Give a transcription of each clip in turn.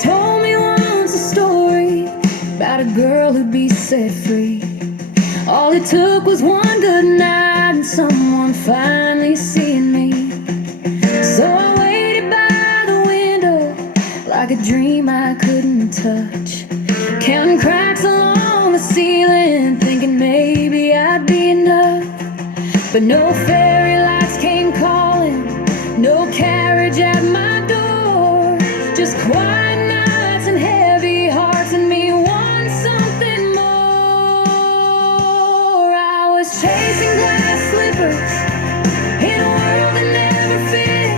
told me once a story about a girl who'd be set free. All it took was one good night and someone finally seeing me. So I waited by the window like a dream I couldn't touch, counting cracks along the ceiling, thinking maybe I'd be enough. But no fairy lights came calling, no carriage at my door, just quiet nights and heavy hearts and me wanting something more. I was chasing glass slippers in a world that never fit,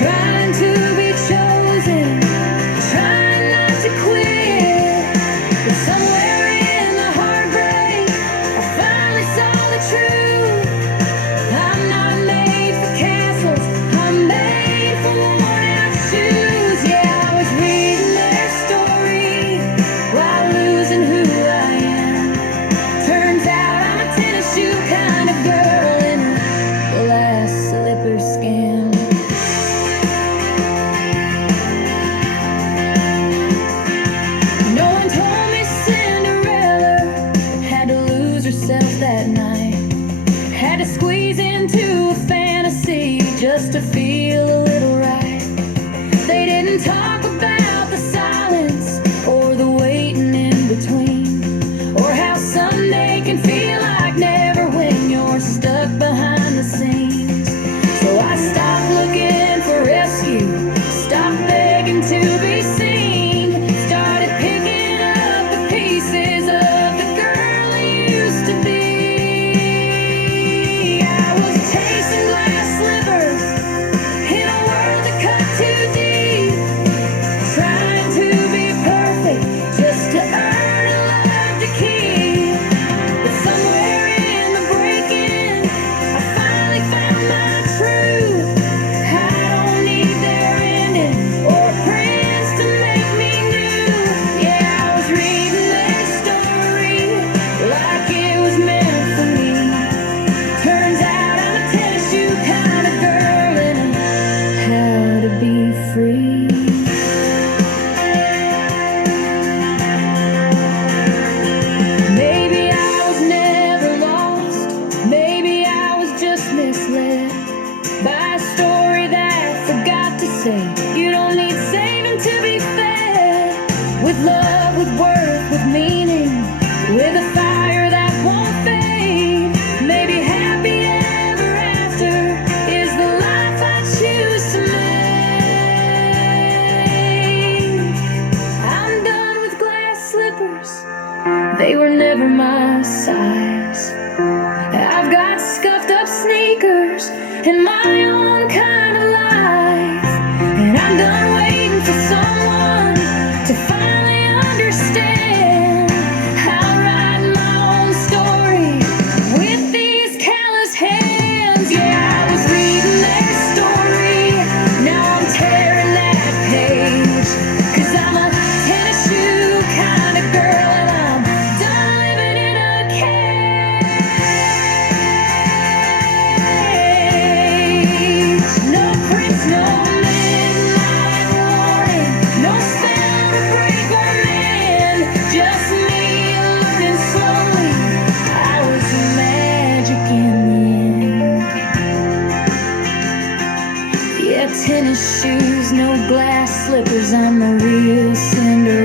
trying to be chosen, trying not to quit. But somewhere in the heartbreak I finally saw the truth. I'm not made for castles, I'm made for worn out shoes. Yeah, I was reading their story while losing who I am. Turns out I'm a tennis shoe kind of girl in a glass slipper scam. No one told me Cinderella had to lose herself that night, had to squeeze into a fantasy just to feel a little right. They didn't talk about the silence or the waiting in between, or how someday can feel like never when you're stuck behind the scenes. So I stopped looking for rescue, stopped begging to be seen, started picking up the pieces of the girl I used to be. I was chasing glass slippers in a world that cut too deep, trying to be perfect just to earn a love to keep. But somewhere in the break-in I finally found my truth. I don't need their ending or a prince to make me new. Yeah, I was reading their story like it was meant for me. Turns out I'm a tennis shoe kind of girl and I how to be free. Maybe I was never lost, maybe I was just misled by a story that forgot to say you don't need saving to be fed. With love, with worth, with meaning, with a fire that won't fade. Maybe happy ever after is the life I choose to make. I'm done with glass slippers, they were never my size. I've got scuffed up sneakers and my own kind of life, and I'm done waiting for someone to finally understand. I'll write my own story with these callous hands. Yeah, I was reading their story, now I'm tearing that page, 'cause I'm a tennis shoe kind of girl and I'm done living in a cage. No prince, no midnight warning, no spell to break one man, just me looking slowly. I was magic in the end. Yeah, tennis shoes, no glass slippers, I'm the real Cinderella.